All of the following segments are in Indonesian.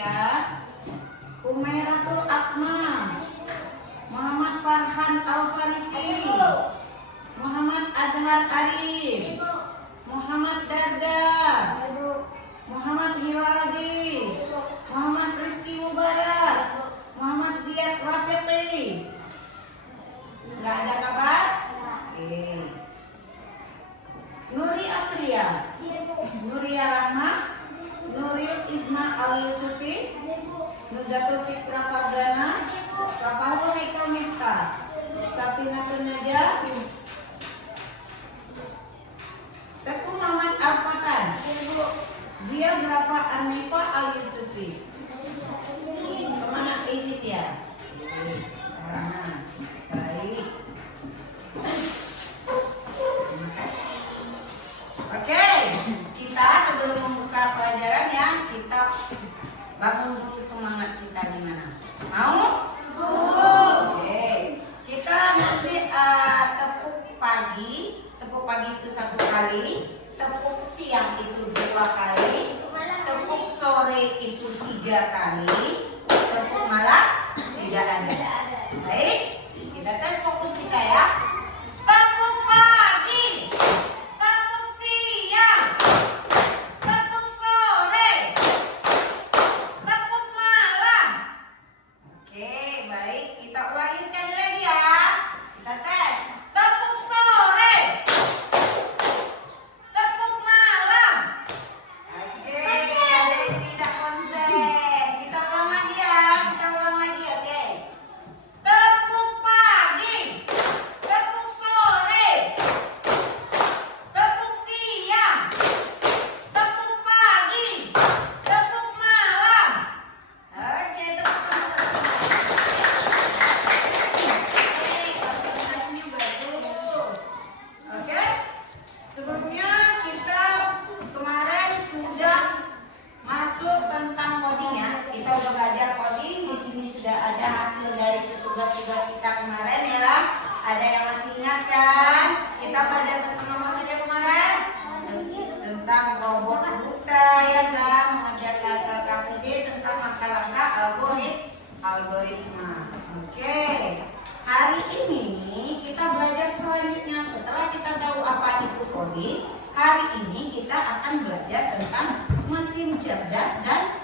ya. Umairatul Akmal, Muhammad Farhan Al-Farisi, Muhammad Azhar Arif, Muhammad Darda, Muhammad Hilaldi, Muhammad Rizky Mubarak, Muhammad Ziyad Rafiqi. Nggak ada kabar? Oke. Nuri Atria, Nuria Rahma, Nuril Isma Al-Yusufi, Nuzatul Fikra Farzana, Rafahul Haikal Miftah, Safinatun Najah, Teguh Muhammad Al-Fatan, Zia Rafa Anifa Al-Yusufi. Kemana isi ya? Kemana? Baik. Terima kasih. Oke, kita sebelum membuka pelajaran ya, kita bangun dulu semangat kita gimana? Mau? Oke, kita nanti tepuk pagi itu 1 kali, tepuk siang itu 2 kali, tepuk sore itu 3 kali, tepuk malam tidak ada. Baik, kita tes fokus kita ya. Tepuk pagi, tepuk siang, tepuk sore, tepuk malam. Oke, baik, kita ulangi sekali lagi ya. Kita tes. Tepuk sore, tepuk malam. Oke, ada yang tidak konsen. Kita ulang lagi ya. Kita ulang lagi, oke. Tepuk pagi, tepuk sore, tepuk siang, tepuk pagi, tepuk malam. Oke, tepuk tangan. Koordinasinya bagus. Oke. Sebelumnya kita kemarin sudah masuk tentang coding ya. Kita udah belajar coding. Di sini sudah ada hasil dari tugas-tugas kita kemarin ya. Ada yang masih ingat kan? Kita belajar tentang apa saja kemarin? Tentang robot buta ya kan? Mengajarkan KKPD tentang langkah-langkah algoritma. Oke. Hari ini kita belajar selanjutnya. Setelah kita tahu apa itu coding, hari ini kita akan belajar tentang mesin cerdas dan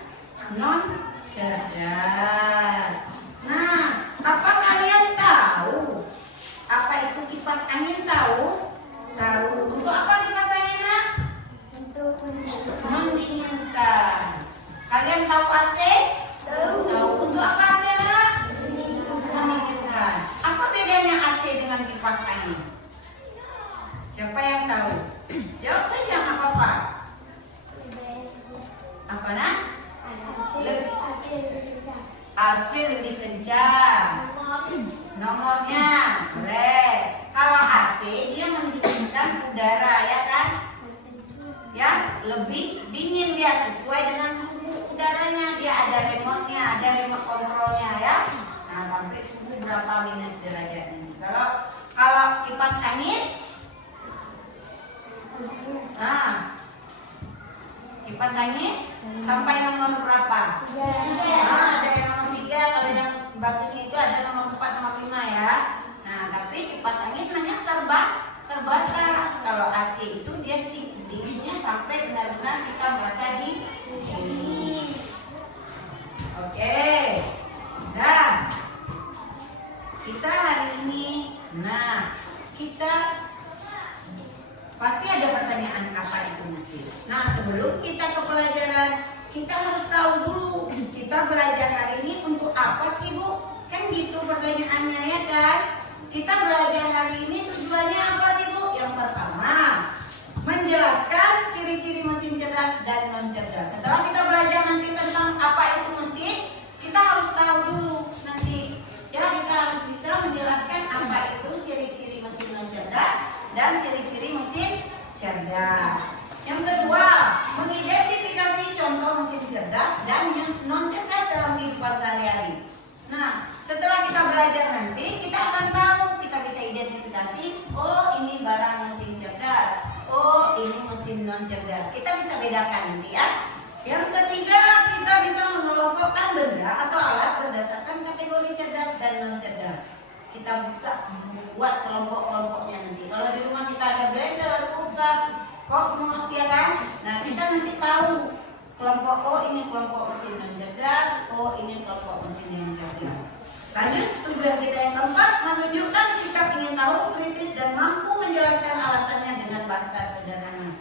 non cerdas. Nah, apa kalian tahu? Apa itu kipas angin tahu? Tahu. Untuk apa kipas angin? Untuk Mendinginkan. Kalian tahu AC? Tahu. Untuk apa AC? Mendinginkan. Apa bedanya AC dengan kipas angin? Siapa yang tahu? Jawab saja nggak apa-apa. Apa nah? AC lebih kencang. Nomornya boleh. Kalau AC dia mendinginkan udara ya kan? Ya, lebih dingin dia sesuai dengan suhu udaranya. Dia ada remote-nya, ada remote kontrolnya ya. Nah, sampai suhu berapa minus derajat ini. Kalau kipas angin, nah, kipas angin sampai nomor berapa? Nah, ada yang nomor 3, kalau yang bagus itu ada nomor 4, nomor 5 ya. Nah, tapi kipas angin hanya terbatas. Kalau AC itu dia dinginnya sampai benar-benar kita merasa dingin. Oke. Dan kita hari ini, kita pasti ada pertanyaan apa itu mesin. Nah, sebelum kita ke pelajaran, kita harus tahu dulu kita belajar hari ini untuk apa sih Bu? Kan gitu pertanyaannya ya kan? Kita belajar hari ini tujuannya apa sih Bu? Yang pertama, menjelaskan ciri-ciri mesin cerdas dan non cerdas. Setelah kita belajar nanti tentang apa itu mesin, kita harus tahu dulu nanti. Ya, kita harus bisa menjelaskan apa itu ciri-ciri mesin non cerdas dan ciri-ciri mesin cerdas. Yang kedua, mengidentifikasi contoh mesin cerdas dan yang non cerdas dalam kehidupan sehari-hari. Nah, setelah kita belajar nanti, kita akan tahu, kita bisa identifikasi, oh ini barang mesin cerdas, oh ini mesin non cerdas. Kita bisa bedakan nanti ya. Yang ketiga, kita bisa mengelompokkan Kelompokkan benda atau alat berdasarkan kategori cerdas dan non cerdas. Kita buat kelompok-kelompoknya nanti. Kalau di rumah kita ada blender, kulkas, kosmos ya kan. Nah kita nanti tahu kelompok oh ini kelompok mesin non cerdas, oh ini kelompok mesin yang cerdas. Lanjut, tujuan kita yang keempat, menunjukkan sikap ingin tahu, kritis dan mampu menjelaskan alasannya dengan bahasa sederhana.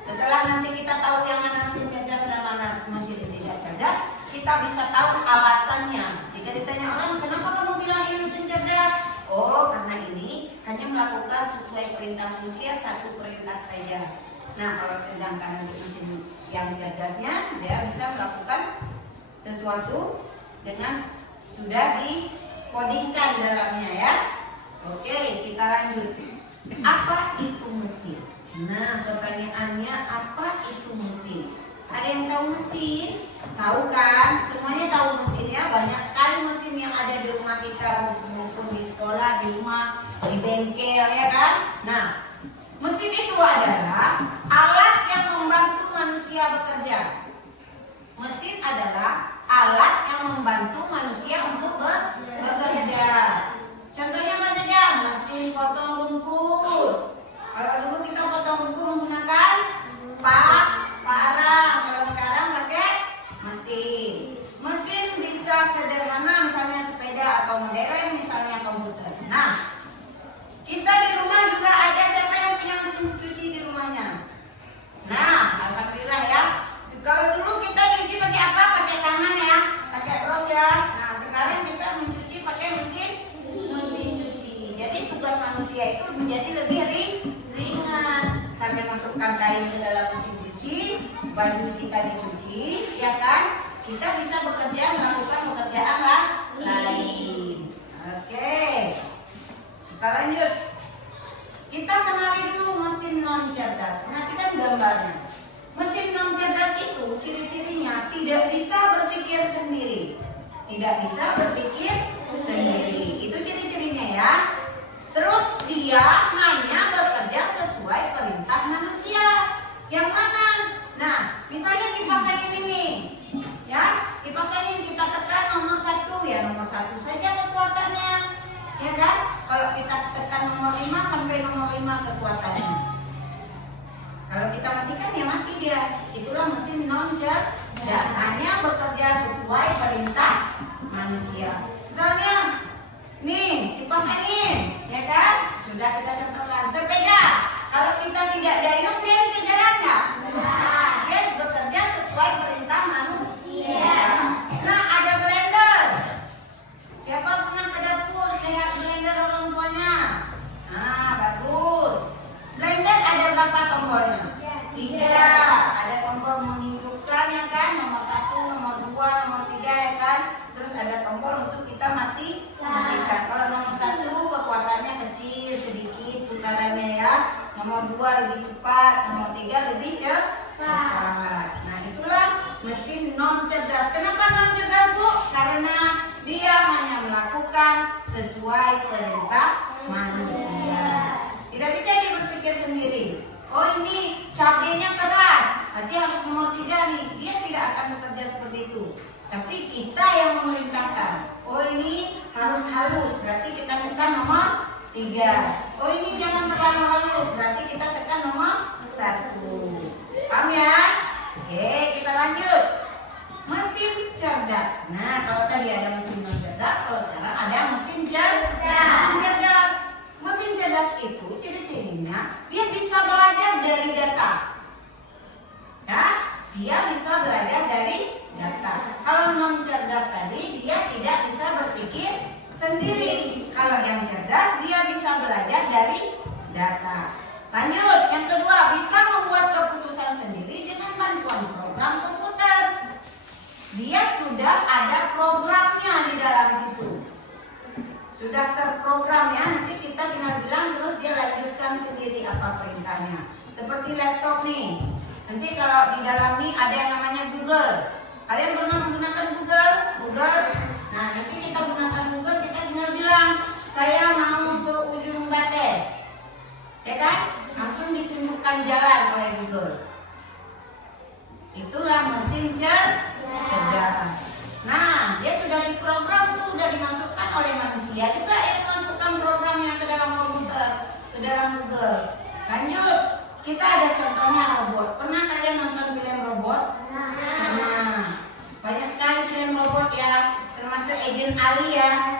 Setelah nanti kita tahu yang mana mesin cerdas dan mana mesin tidak cerdas, kita bisa tahu alasannya. Jika ditanya orang, kenapa kamu bilang ini mesin cerdas? Oh, karena ini hanya melakukan sesuai perintah manusia, satu perintah saja. Nah, kalau sedangkan nanti mesin yang cerdasnya, dia bisa melakukan sesuatu dengan sudah dikodingkan dalamnya ya. Oke, kita lanjut. Apa itu mesin? Nah, pertanyaannya apa itu mesin? Ada yang tahu mesin? Tahu kan? Semuanya tahu mesin ya. Banyak sekali mesin yang ada di rumah kita maupun di sekolah, di rumah, di bengkel ya kan? Nah, mesin itu adalah alat yang membantu manusia bekerja. Mesin adalah alat yang membantu manusia untuk bekerja. Contohnya apa saja? Mesin potong rumput. Kalau dulu kita potong rumput menggunakan parang. Kalau sekarang pakai mesin. Mesin bisa sederhana, misalnya sepeda, atau modern, misalnya komputer. Nah, kita di rumah juga ada siapa yang punya mesin cuci di rumahnya? Nah, alhamdulillah ya. Kalau dulu kita nyuci pakai apa? Pakai tangan ya, pakai bros ya. Nah, sekarang kita mencuci pakai mesin cuci. Jadi tugas manusia itu menjadi lebih ringan. Sambil masukkan kain ke dalam mesin cuci, baju kita dicuci, ya kan? Kita bisa bekerja melakukan pekerjaan lain. Oke, kita lanjut. Kita kenali dulu mesin non cerdas. Perhatikan gambarnya. Mesin non cerdas itu ciri-cirinya tidak bisa berpikir sendiri. Tidak bisa berpikir sendiri. Itu ciri-cirinya ya. Terus dia hanya bekerja sesuai perintah manusia. Yang mana? Nah, misalnya kipas angin ini. Ya, kipas angin kita tekan nomor 1, ya nomor 1 saja kekuatannya. Ya kan? Kalau kita tekan nomor 5 sampai nomor 5 kekuatannya. Kalau kita matikan ya mati dia. Itulah mesin non cerdas, hanya bekerja sesuai perintah manusia. Misalnya, nih kipas angin, ya kan? Sudah kita contohkan. Sepeda, kalau kita tidak dayung dia bisa jalan nggak? Nah, dia bekerja sesuai perintah manusia. Nah, ada blender. Siapa pernah ke dapur lihat blender orang tuanya? Nah, bagus. Blender ada berapa tombolnya? 3. Ada tombol menghidupkan ya kan, nomor 1, nomor 2, nomor 3 ya kan. Terus ada tombol untuk kita matikan. Kalau nomor 1 kekuatannya kecil sedikit putarannya ya. Nomor 2 lebih cepat, nomor 3 lebih cepat. Nah, itulah mesin non cerdas. Kenapa non cerdas, Bu? Karena dia hanya melakukan sesuai perintah manusia. Tidak bisa dia berpikir sendiri. Oh, ini cabenya keras, berarti harus nomor 3 nih. Dia tidak akan bekerja seperti itu. Tapi kita yang memerintahkan. Oh, ini harus halus, berarti kita tekan nomor 3. Oh, ini jangan terlalu halus, berarti kita tekan nomor 1. Paham ya? Oke, kita lanjut. Mesin cerdas. Nah, kalau tadi ada mesin non cerdas, kalau sekarang ada mesin cerdas. Mesin cerdas itu ciri-cirinya dia bisa belajar dari data. Ya, dia bisa belajar dari data. Kalau non cerdas tadi dia tidak bisa berpikir sendiri. Kalau yang cerdas dia bisa belajar dari data. Lanjut, yang kedua, bisa membuat keputusan sendiri dengan bantuan program komputer. Dia sudah ada programnya di dalam situ. Sudah terprogram ya, nanti kita tinggal bilang terus dia lanjutkan sendiri apa perintahnya. Seperti laptop nih. Nanti kalau di dalam nih ada yang namanya Google. Kalian pernah menggunakan Google? Nah, nanti kita gunakan Google, kita tinggal bilang, saya mau ke ujung Baten. Ya kan? Langsung ditunjukkan jalan oleh Google. Itulah mesin cerdas. dalam Google. Lanjut, kita ada contohnya robot. Pernah kalian nonton film robot? Nah, banyak sekali film robot ya, termasuk Agent Ali ya.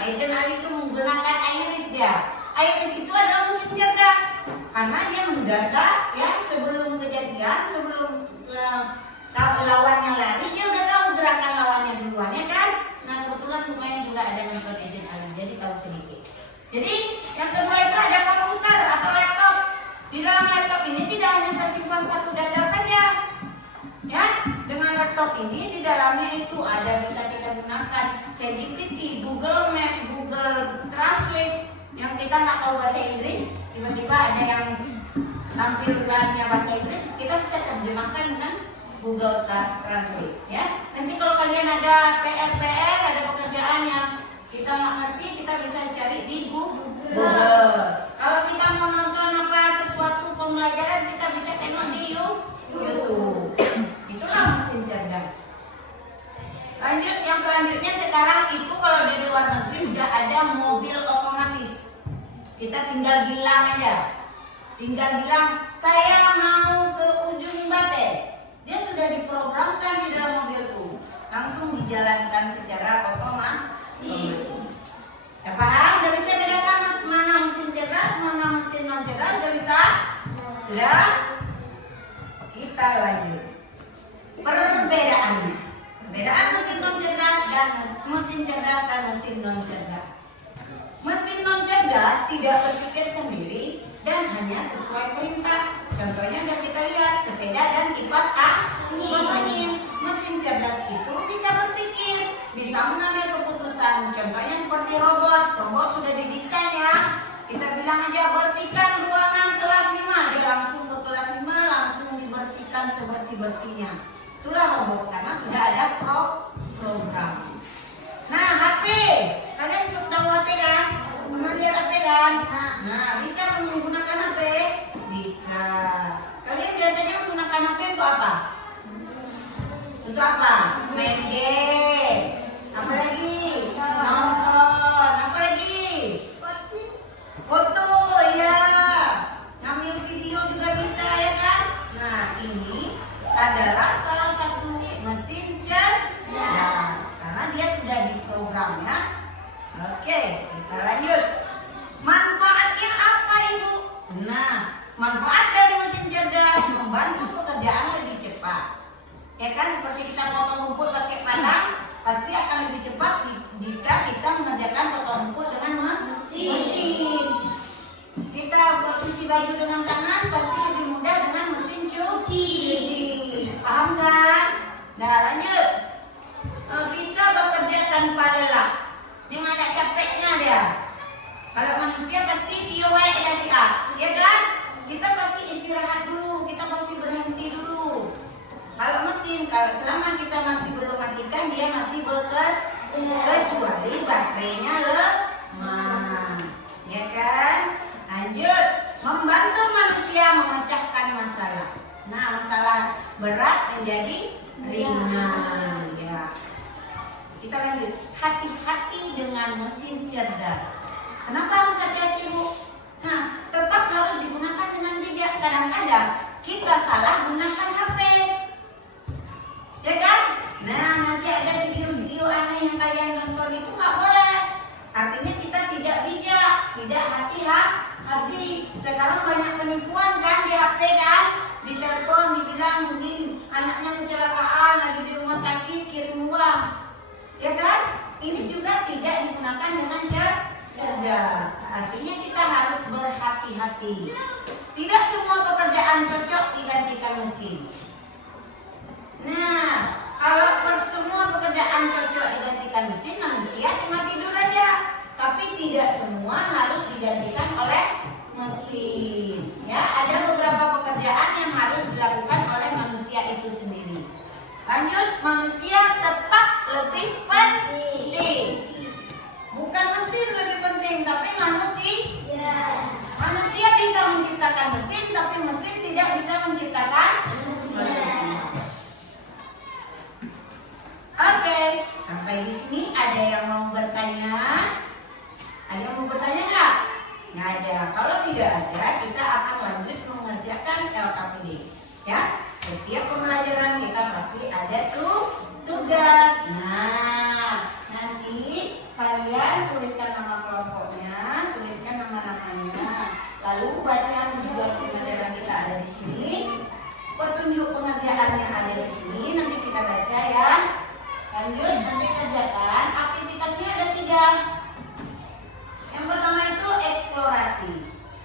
Agent Ali itu menggunakan iris dia. Iris itu adalah mesin cerdas karena dia mendata ya sebelum kejadian, sebelum lawannya lari, dia udah tahu gerakan lawannya duluan ya kan. Nah kebetulan rumahnya juga ada nonton Agent Ali, jadi tahu sedikit. Jadi yang kedua itu ada komputer atau laptop. Di dalam laptop ini tidak hanya tersimpan satu data saja, ya. Dengan laptop ini di dalamnya itu ada bisa kita gunakan ChatGPT, Google Map, Google Translate. Yang kita nggak tahu bahasa Inggris, tiba-tiba ada yang tampilannya bahasa Inggris, kita bisa terjemahkan dengan Google Translate, ya. Nanti kalau kalian ada PR, ada pekerjaan yang kita nggak ngerti, kita bisa cari di Google. Kalau kita mau nonton sesuatu pembelajaran, kita bisa tengok di YouTube. Itulah mesin cerdas. Lanjut, yang selanjutnya sekarang itu kalau di luar negeri udah ada mobil otomatis. Kita tinggal bilang aja, tinggal bilang saya mau ke ujung Bate. Dia sudah diprogramkan di dalam mobil itu, langsung dijalankan secara otomatis. Ya paham? Udah bisa bedakan mana mesin cerdas, mana mesin non cerdas? Udah bisa? Sudah? Kita lanjut. Perbedaannya. Perbedaan mesin non cerdas dan mesin cerdas dan mesin non cerdas. Mesin non cerdas tidak berpikir sendiri dan hanya sesuai perintah. Contohnya udah kita lihat sepeda dan kipas angin. Mesin cerdas itu bisa berpikir, bisa mengambil keputusan. Contohnya seperti robot. Robot sudah didesain ya. Kita bilang aja bersihkan ruangan kelas 5, dia langsung ke kelas 5, langsung dibersihkan sebersih-bersihnya. Itulah robot karena sudah ada program. Nah, HP. Kalian tahu HP kan? Pernah lihat HP kan? Nah, bisa menggunakan HP? Bisa. Kalian biasanya menggunakan HP untuk apa? Untuk apa? Main game. Apa lagi? Nonton. Apa lagi? Foto, ya. Ngambil video juga bisa ya kan? Nah, ini adalah salah satu mesin cerdas karena dia sudah diprogram ya. Oke, kita lanjut. Manfaatnya apa Ibu? Nah, manfaat dari mesin cerdas membantu pekerjaan lebih cepat. Ya kan, seperti kita potong rumput pakai padang, pasti akan lebih cepat jika kita mengerjakan potong rumput dengan mesin. Kita cuci baju dengan tangan pasti lebih mudah dengan mesin cuci. Paham kan? Nah, lanjut. Bisa bekerja tanpa lelah. Yang ada capeknya dia. Kalau manusia pasti ya kan? Kita pasti istirahat dulu, kita pasti berhenti dulu. Kalau mesin, kalau selama kita masih belum matikan, dia masih bekerja, kecuali baterainya lemah, ya kan? Lanjut, membantu manusia memecahkan masalah. Nah, masalah berat menjadi ringan, ya. Kita lanjut. Hati-hati dengan mesin cerdas. Kenapa harus hati-hati, Bu? Nah, tetap harus digunakan dengan bijak. Kadang-kadang kita salah gunakan HP, ya kan? Nah, nanti ada video-video aneh yang kalian nonton itu nggak boleh. Artinya kita tidak bijak, tidak hati-hati. Sekarang banyak penipuan kan di HP kan? Di telepon dibilang mungkin anaknya kecelakaan, lagi di rumah sakit, kirim uang, ya kan? Ini juga tidak digunakan dengan cerdas. Artinya kita harus berhati-hati. Tidak semua pekerjaan cocok digantikan mesin. Nah, kalau semua pekerjaan cocok digantikan mesin, manusia tinggal tidur aja. Tapi tidak semua harus digantikan oleh mesin. Ya, ada beberapa pekerjaan yang harus dilakukan oleh manusia itu sendiri. Lanjut, manusia tetap lebih penting. Bukan mesin lebih penting, tapi manusia bisa menciptakan mesin, tapi mesin tidak bisa menciptakan manusia. Oke, sampai di sini ada yang mau bertanya? Ada yang mau bertanya nggak? Nggak ada. Kalau tidak sudah ada, kita akan lanjut mengerjakan LKPD. Ya, setiap pembelajaran kita pasti ada tugas. Nah, nanti kalian tuliskan nama kelompoknya, tuliskan nama-namanya, lalu baca tujuan pembelajaran kita ada di sini, petunjuk pengerjaannya ada di sini. Nanti kita baca ya. Lanjut, nanti kerjakan. Aktivitasnya ada 3. Yang pertama itu eksplorasi.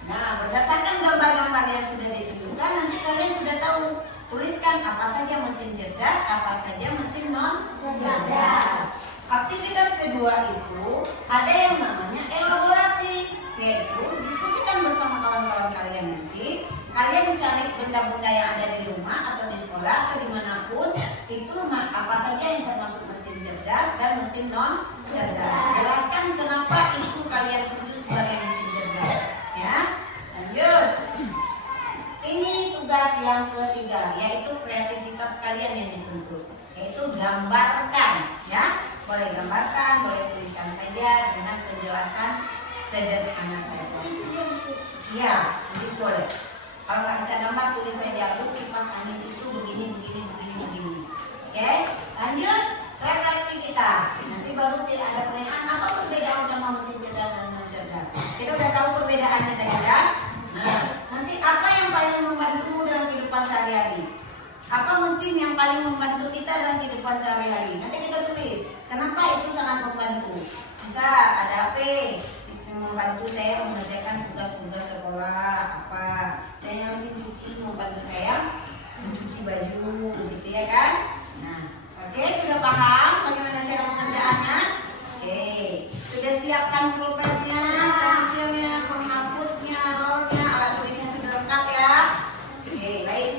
Nah, berdasarkan gambar-gambar yang sudah ditunjukkan, nanti kalian sudah tahu. Tuliskan apa saja mesin cerdas, apa saja mesin non cerdas. Aktivitas kedua itu ada yang namanya elaborasi, yaitu diskusikan bersama kawan-kawan kalian nanti. Kalian mencari benda-benda yang ada di rumah atau di sekolah atau dimanapun, itu apa saja yang termasuk mesin cerdas dan mesin non cerdas. Jelaskan kenapa itu kalian tuju sebagai mesin cerdas. Ya, lanjut. Ini tugas yang ketiga, yaitu kreativitas kalian yang dituntut, yaitu gambarkan. Ya, boleh gambarkan, boleh tulisan saja dengan penjelasan sederhana saja. Iya, tulis boleh. Kalau nggak bisa gambar, tulis saja. Lu kipas angin itu begini. Oke, lanjut refleksi kita. Nanti baru tidak ada pertanyaan apa perbedaan utama mesin cerdas dan non cerdas. Kita udah tahu perbedaannya tadi ya. Nah, nanti apa yang paling membantumu dalam kehidupan sehari-hari? Apa mesin yang paling membantu kita dalam kehidupan sehari-hari? Nanti kita tulis. Kenapa itu sangat membantu? Bisa ada HP. Membantu saya mengerjakan tugas-tugas sekolah apa. Saya mesin cuci membantu saya mencuci baju, gitu ya kan? Nah, oke, sudah paham bagaimana cara pengerjaannya? Oke, sudah siapkan pulpennya, pensilnya, penghapusnya, rolnya, alat tulisnya sudah lengkap ya? Oke, baik.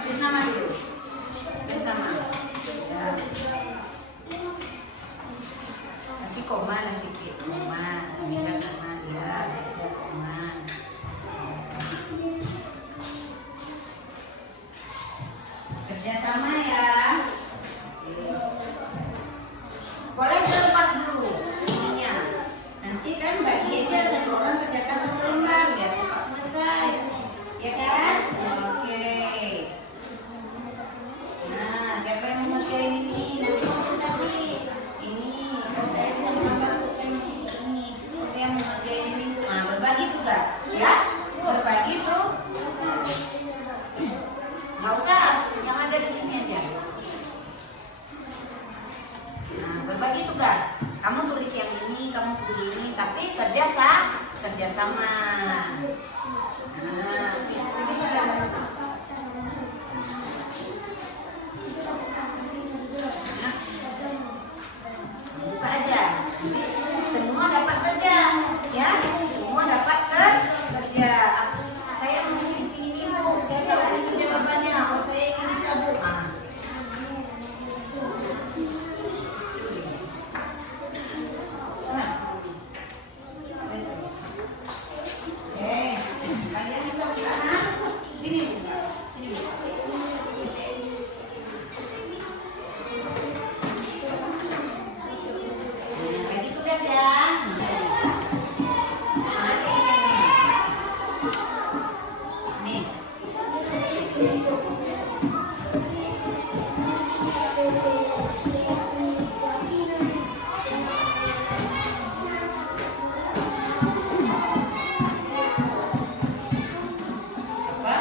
Tulis nama dulu. Tulis nama. Ya. Kasih koma, kasih koma, kasih koma ya. Koma. Kerjasama ya. Boleh lepas dulu ininya. Nanti kan bagi aja satu orang kerjakan satu lembar biar cepat selesai. Ya kan? Siapa yang mengerjain ini? Nanti konsultasi. Ini, kalau saya bisa membantu, saya mengisi ini. Kalau saya mengerjain ini, nah berbagi tugas, ya? Berbagi tuh. Nggak usah, yang ada di sini aja. Nah, berbagi tugas. Kamu tulis yang ini, kamu tulis ini, tapi kerjasama. Nah, ini salah satu. Buka aja, semua dapat kerja, ya, semua dapat kerja. Saya mau di sini bu, saya tahu itu jawabannya. Kalau saya ini bisa bu. Kalian bisa buka sini bu, sini bu. Apa?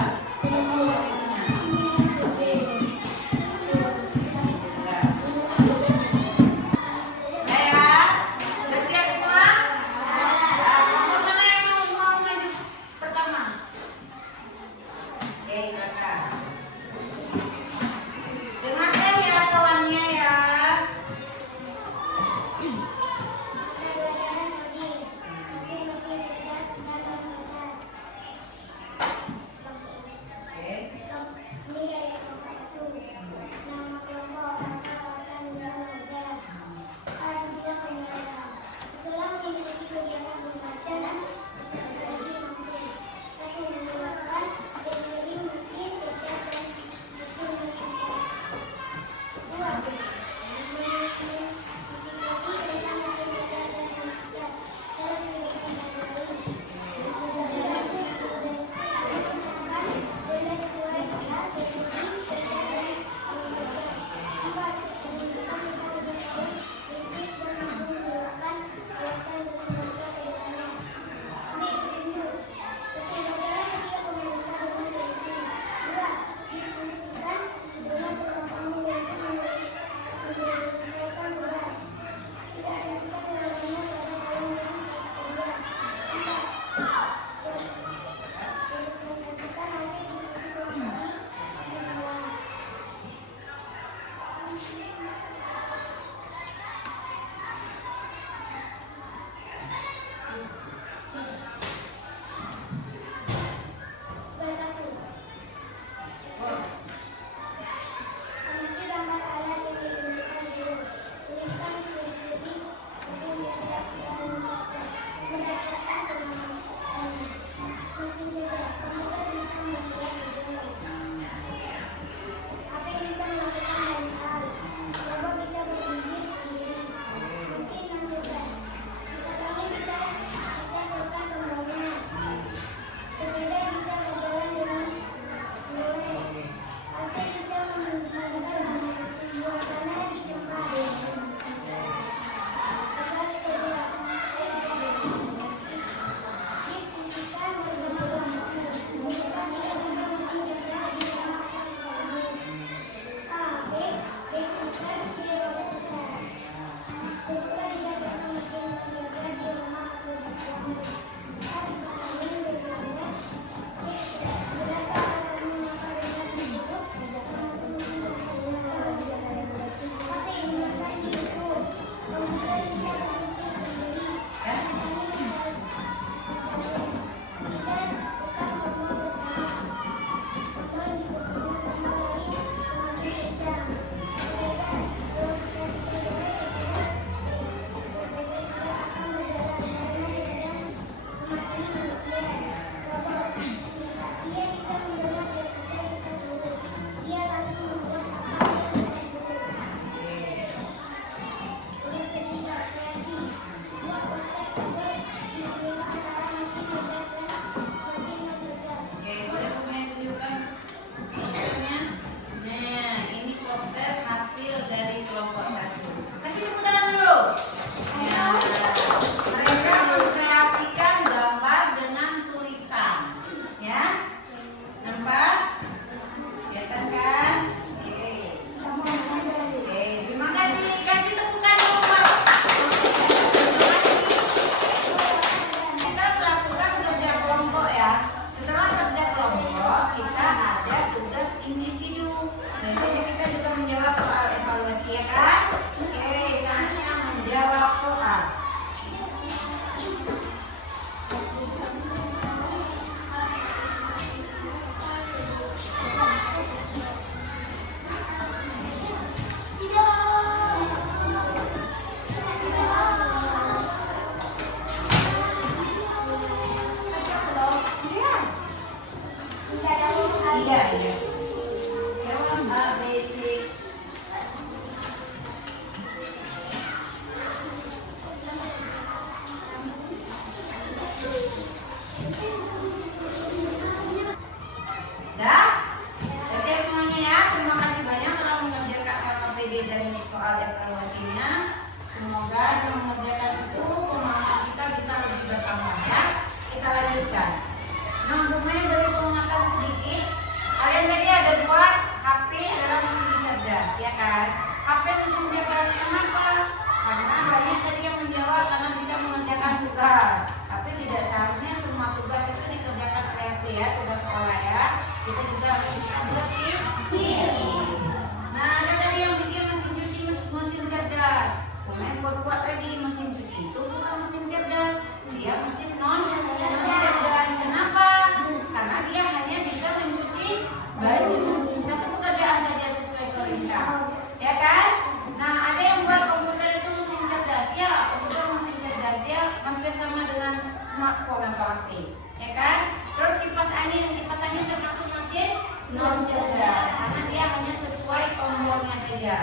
atau HP, ya kan? Terus kipas angin termasuk mesin non cerdas karena dia hanya sesuai tombolnya saja,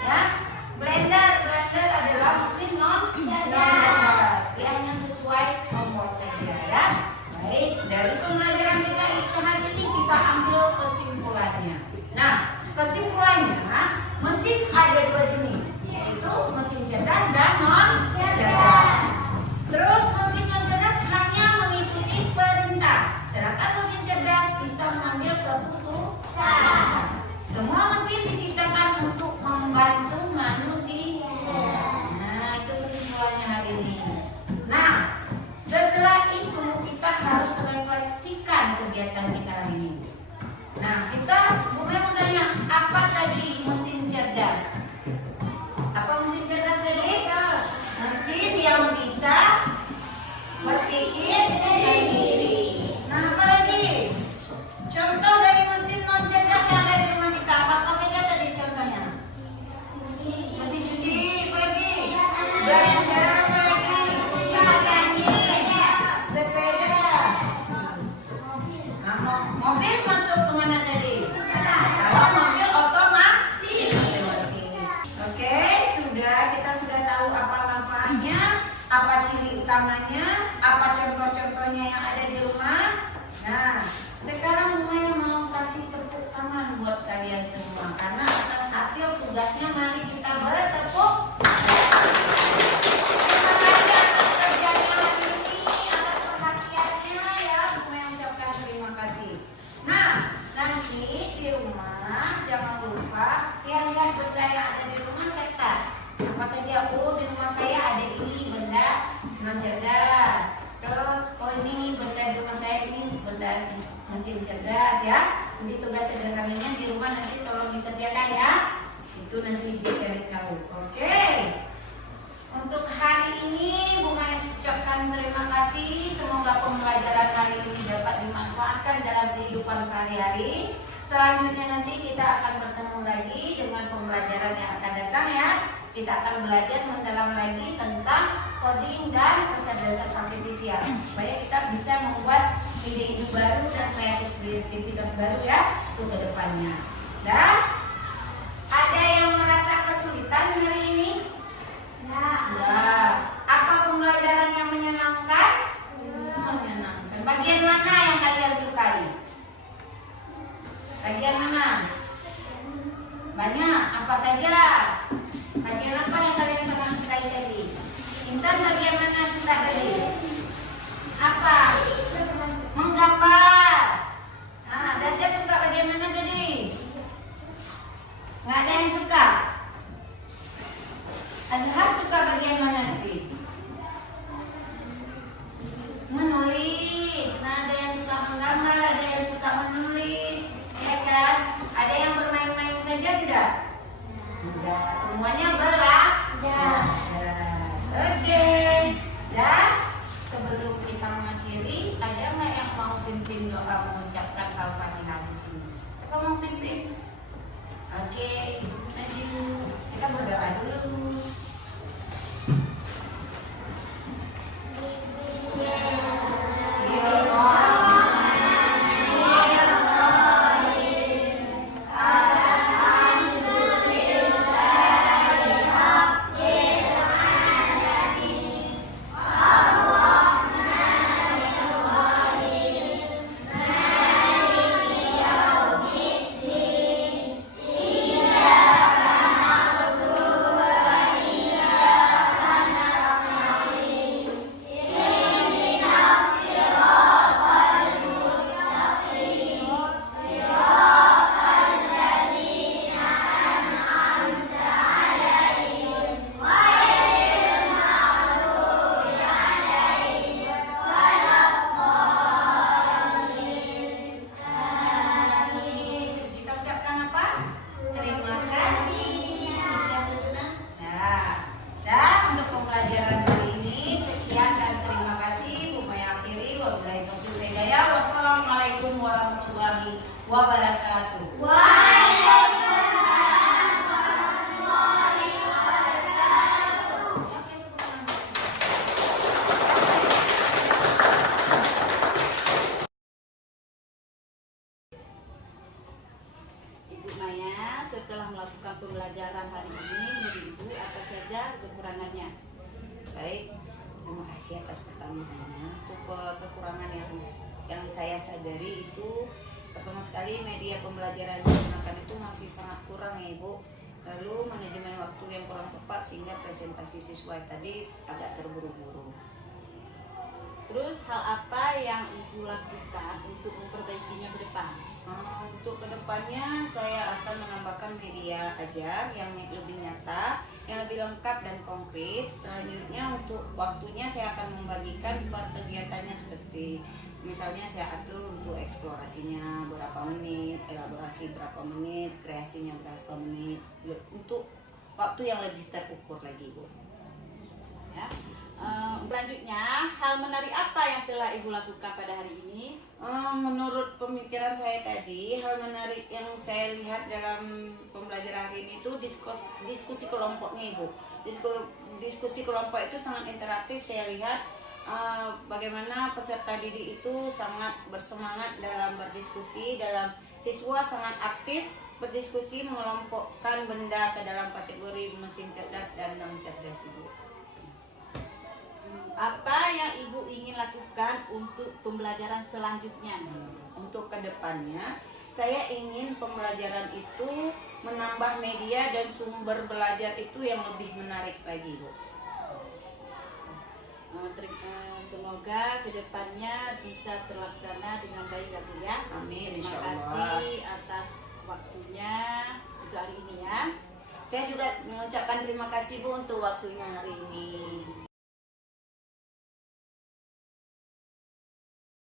ya. Blender adalah mesin non cerdas, dia hanya sesuai tombol saja, ya. Baik, dari pembelajaran kita itu hari ini kita ambil kesimpulannya. Nah, kesimpulannya mesin ada dua jenis, yaitu mesin cerdas dan non cerdas. Terus mesin non cerdas hanya mengikuti perintah, sedangkan mesin cerdas bisa mengambil keputusan. Semua mesin diciptakan untuk membantu manusia. Nah, itu kesimpulannya hari ini. Nah, setelah itu kita harus refleksikan kegiatan kita hari ini. Nah, kita mulai bertanya, apa tadi mesin cerdas? Apa mesin cerdas tadi? Mesin yang bisa berpikir sendiri. Nah, apa lagi? Contoh dari mesin non cerdas yang ada di rumah kita, apa saja tadi contohnya? Mesin cuci, apa lagi? Blender, apa lagi? Kipas angin, sepeda. Nah, mobil masuk kemana tadi? Kalau mobil otomatis. Oke, kita sudah tahu apa manfaatnya, apa ciri utamanya, apa contoh-contohnya yang ada di rumah. Nah, sekarang Bunda mau kasih tepuk tangan buat kalian semua karena atas hasil tugasnya mari kita bertepuk. Terima kasih atas kerjanya hari ini, atas perhatiannya ya, Bunda ucapkan terima kasih. Nah, nanti di rumah jangan lupa lihat benda yang ada di rumah, catat apa saja. Oh, di rumah saya ada ini benda non cerdas. Terus ini benda di rumah saya, ini benda mesin cerdas, ya. Nanti tugas sederhananya di rumah nanti tolong dikerjakan ya. Itu nanti dia cari tahu. Oke. Untuk hari ini Bu Maya ucapkan terima kasih. Semoga pembelajaran hari ini dapat dimanfaatkan dalam kehidupan sehari-hari. Selanjutnya nanti kita akan bertemu lagi dengan pembelajaran yang akan datang ya. Kita akan belajar mendalam lagi tentang coding dan kecerdasan artifisial supaya kita bisa membuat ide-ide baru dan kreativitas baru ya untuk kedepannya. Dan ada yang merasa kesulitan hari ini? Ya. Apa pembelajaran yang menyenangkan? Menyenangkan. Bagian mana yang kalian sukai? Bagian mana? Banyak. Apa saja? Bagian apa yang kalian sangat sukai tadi? Intan bagian mana suka tadi? Apa? Menggambar. Nah, Dada suka bagian mana tadi? Nggak ada yang suka. Azhar suka bagian mana tadi? Menulis. Nah, ada yang suka menggambar, ada yang suka menulis, ya kan? Ada yang bermain-main saja tidak? Enggak, semuanya belajar. Oke. Dan sebelum kita mengakhiri, ada nggak yang mau pimpin doa mengucapkan Al-Fatihah di sini? Siapa mau pimpin? Oke, maju. Kita berdoa dulu. melakukan pembelajaran hari ini menurut Ibu apa saja kekurangannya? Baik, terima kasih atas pertanyaannya. Untuk kekurangan yang saya sadari itu pertama sekali media pembelajaran yang saya gunakan itu masih sangat kurang ya Ibu. Lalu manajemen waktu yang kurang tepat sehingga presentasi siswa tadi agak terburu-buru. Terus hal apa yang Ibu lakukan untuk memperbaikinya ke depan? Untuk kedepannya saya akan menambahkan media ajar yang lebih nyata, yang lebih lengkap dan konkret. Selanjutnya untuk waktunya saya akan membagikan per kegiatannya seperti misalnya saya atur untuk eksplorasinya berapa menit, elaborasi berapa menit, kreasinya berapa menit, untuk waktu yang lebih terukur lagi Bu. Ya. Selanjutnya, hal menarik apa yang telah Ibu lakukan pada hari ini? Menurut pemikiran saya tadi, hal menarik yang saya lihat dalam pembelajaran hari ini itu diskusi kelompoknya Ibu. Diskusi kelompok itu sangat interaktif. Saya lihat bagaimana peserta didik itu sangat bersemangat dalam berdiskusi, dalam siswa sangat aktif berdiskusi mengelompokkan benda ke dalam kategori mesin cerdas dan non cerdas Ibu. Apa yang Ibu ingin lakukan untuk pembelajaran selanjutnya? Untuk kedepannya, saya ingin pembelajaran itu menambah media dan sumber belajar itu yang lebih menarik lagi, Bu. Semoga kedepannya bisa terlaksana dengan baik ya Bu ya. Amin, Terima insya Allah. kasih atas waktunya untuk hari ini ya. Saya juga mengucapkan terima kasih Bu untuk waktunya hari ini.